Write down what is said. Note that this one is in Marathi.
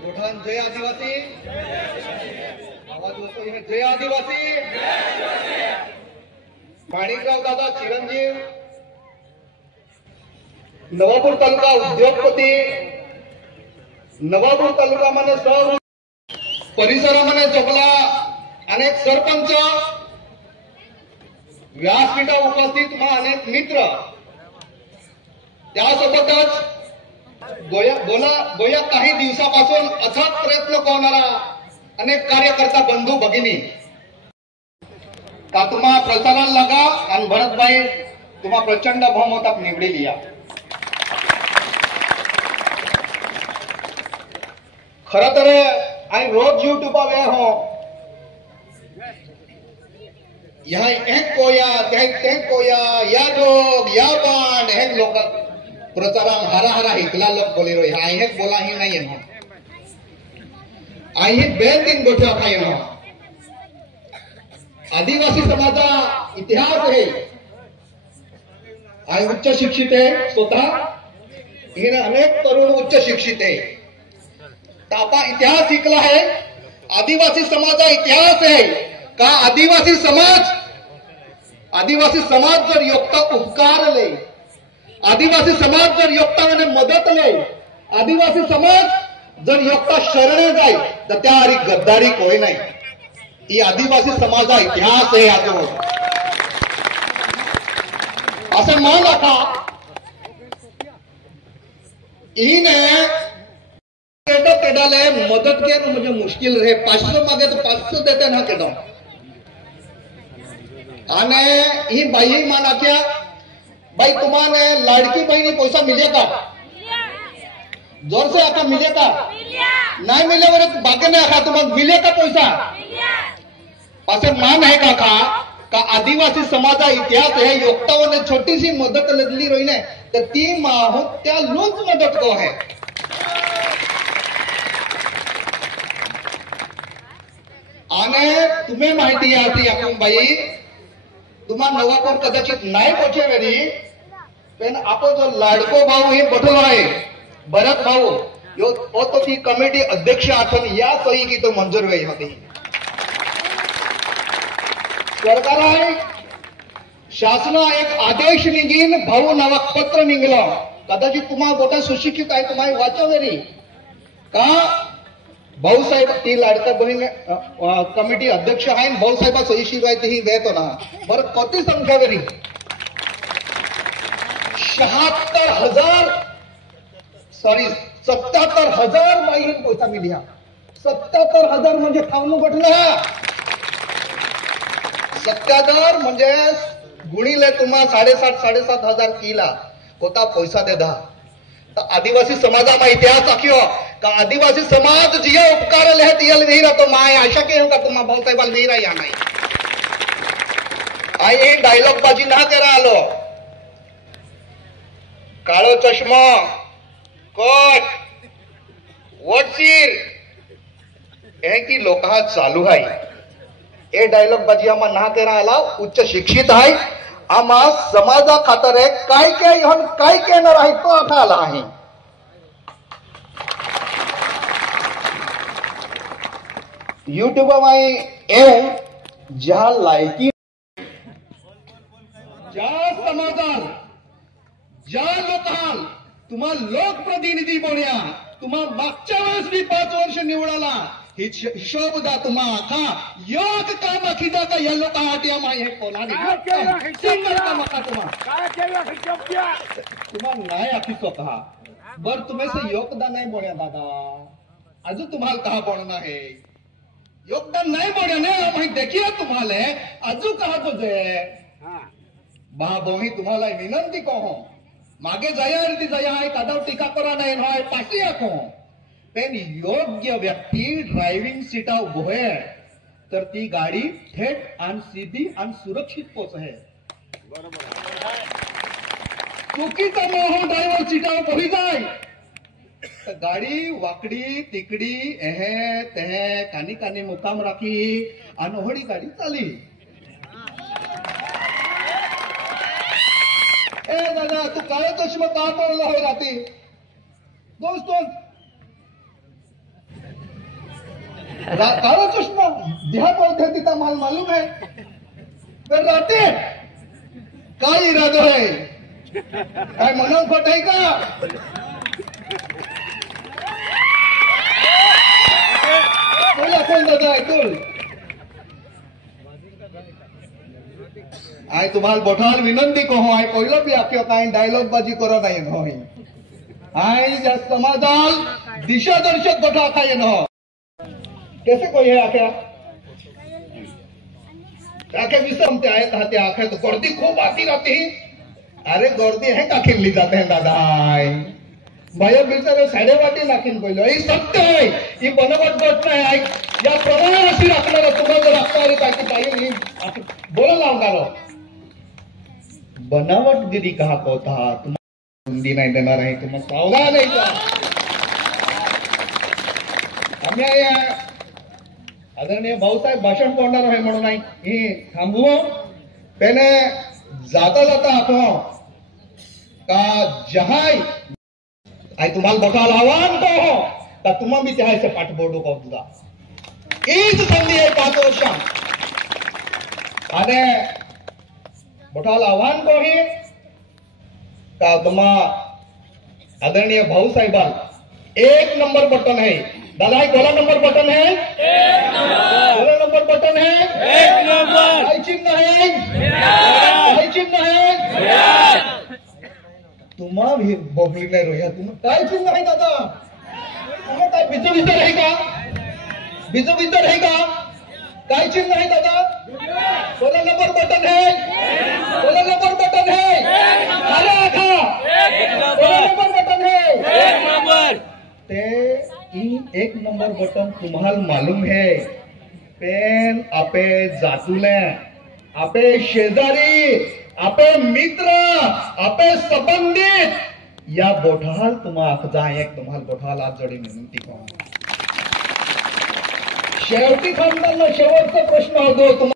मोठान जय आदिवासी, आवाज होतो है जय आदिवासी। माणिकराव दादा चिरंजीव, नवापूर तालुका उद्योगपती, नवापूर तालुका मध्ये सर्व परिसरामध्ये जपला अनेक सरपंच, व्यासपीठा उपस्थित अनेक मित्र, त्यासोबतच गोया काही दिवसापासून अथक प्रयत्न करणारा अनेक कार्यकर्ता बंधू भगिनी, का तुम्हा प्रचाराला लागा आणि भरतभाई तुम्हा प्रचंड बहुमतात निवडली या। खरं तर आई रोज यूट्यूब वे हो यहाँ एक कोया एक कोया या लोग या बांड एक लोग प्रचारा हरा हरा हिकला लोग बोले रो आई एक बोला ही नहीं है आई एक बेल दिन गोठा खाए हो। आदिवासी समाजा इतिहास है, आई उच्च शिक्षित है स्वतः, इन अनेक तरुण उच्च शिक्षित है, तापा इतिहास शिकला है। आदिवासी समाजा इतिहास है का आदिवासी समाज जर योगता उपकार ले, आदिवासी समाज जर योगता मदत ले, आदिवासी समाज जर योगता शरणे जाए तर त्या हरी गद्दारी कोई नाही। ही आदिवासी समाजा इतिहास आहे आजो असं मान रखा। इने केडाले मदत के मुझे मुश्किल रहे, 500 मागे तो 500 देते ना केडो आने ही बाई माना क्या भाई तुम्हारे लाड़की बहनी पैसा मिले का, जोर से आका मिले का, नहीं मिले बोले बाकी नहीं आखा तुम्हारा मिले का पैसा पासे मान है का आदिवासी समाजा इतिहास है। योगताओं ने छोटी सी मदत लगली रही ने तर ती माहो त्या लोक मदत को है। आने तुम्हें माहिती आहे आपण बाई तुम्हा नवापूर कदाचित नाही पोचे वेरी पण आपण जो लाडको भाऊ हे बठलो आहे भरत भाऊ यो तो ती कमिटी अध्यक्ष आठवण या सही की तो मंजूर वेई होती। सरकार आहे शासना एक आदेश निघीन भाऊ नावाक पत्र निघलं, कदाचित तुम्हा गोटा सुशिक्षित आहे तुम्हाला वाचवेरी का भाऊसाहेब ती लाडका बहीण कमिटी अध्यक्ष आहे, भाऊसाहेब सही शिवाय ही वेतो ना बरं किती संख्या वेरी 77,000 बाई पैसा मिलिया। 77,000 म्हणजे खाऊन बठला 77 म्हणजे गुणिले तुम्हा 7,500 किला होता पैसा दे दा। तर आदिवासी समाजा इतिहास आखियो का आदिवासी समाज जिया उपकार लेहत यल नहीं रहा तो माय आशा के का तुम्हा भाऊसाहेबाला नहीं रहा या नाही आई डायलॉग बाजी ना करा आलो काळो चष्मा कोट वटसीर हे की लोक चालू आहे। ए डायलॉग बाजी आम्हा ना करा आला उच्च शिक्षित आहे, आम्हा समाजा खातर आहे काय काय न राही तो आता आला आहे। यूट्यूब में ज्या लायकी ज्या समाजात ज्या लोकांना तुम्हा लोकप्रतिनिधी बोल्या तुम्हा मागच्या वेळेस मी 5 वर्ष निवडाला हिशोब दा तुम्हा का योग काम अखिदा का या लोक हाटिया माय कोणाने तुम्हा नाही अखिसो कहा बर तुम्हें से योगदान नहीं बोल्या दादा अजून तुम्हाला कहा बोलना है योगदान नहीं बोल्या ने माहिती देखिए तुम्हाला अजून कहा तुझे बाबोही तुम्हाला विनंती कहो मागे जाया रीती जाया है कदा टीका करा नहीं है पासी आको पण योग्य व्यक्ती ड्रायव्हिंग सीटा उभो है तर ती गाडी थेट आणि सीधी आणि सुरक्षित पोहोचे चुकीचा मोह ड्रायव्हर सीटा पोही जाय गाडी वाकडी तिकडी एहे तेहे कानी कानी मुकाम राखी आणि गाडी चाली। ए दादा तू काळे चष्मा का पडलो होय राती दोस्तों काला चष्मा देहा पद्धति का माल मालूम है तर राहते काय इरादो है काय म्हणून खोट आहे का बोला कोण दादा ऐकून आय तुम्हाला बोठाल विनंती कहो आय पहिलं बी आख्यो काय डायलॉग बाजी करो नाही होय आय या समाजाल दिशा दर्शक बोठा खाय न कैसे कोई है आख्या आखे विषम ते आए कहते आखे तो गर्दी खूब आती रहती अरे गर्दी है का खिल्ली जाते हैं दादा भैया बिचारे साडे वाटी नाखीन पहिलं ही सत्य आहे ही बनवट गोष्ट नाही ऐक या प्रमाणे अशी राखणार तुम्हाला जर राखणारी काय की पाहिजे बोला लावणार बनावटगिरी कहा होता तुम्हाला हिंदी नाही देणार आहे तुम्हाला सावधान आहे का आम्ही आदरणीय भाऊसाहेब भाषण करणार आहे म्हणून नाही हे थांबवू पहले जाता जाता आपण का जहाय आई तुम्हाला बोटाल आव्हान कहो का तुम्हा भी त्याचे पाठ बोर्डो का तुझा ईद संधी आहे 5 वर्ष आणि बोटाल आव्हान को ही का तुम्हा आदरणीय भाऊसाहेबाल 1 नंबर बटन है दादा कोला नंबर बटन है 1 नंबर कोला नंबर बटन है 1 नंबर काय चिन्ह है काय चिन्ह है तुम्हा भी बोबली नाही रोया तुम्ही काय चिन्ह आहे दादा तुम्ही काय बिजू बिजर आहे का बिजू बिजर आहे का काय चिन्ह आहे दादा कोला नंबर बटन है कोला नंबर बटन है अरे आखा कोला नंबर बटन है 1 नंबर ते 1 नंबर बटन तुम्हाला मालूम है पेन आपे जातुले आपे शेजारी आपे मित्र आपे संबंधित या बोठाल तुम्हाला बोठाल आज जोडी विनंती करू शेवटी खानदानला शेवटचा प्रश्न होतो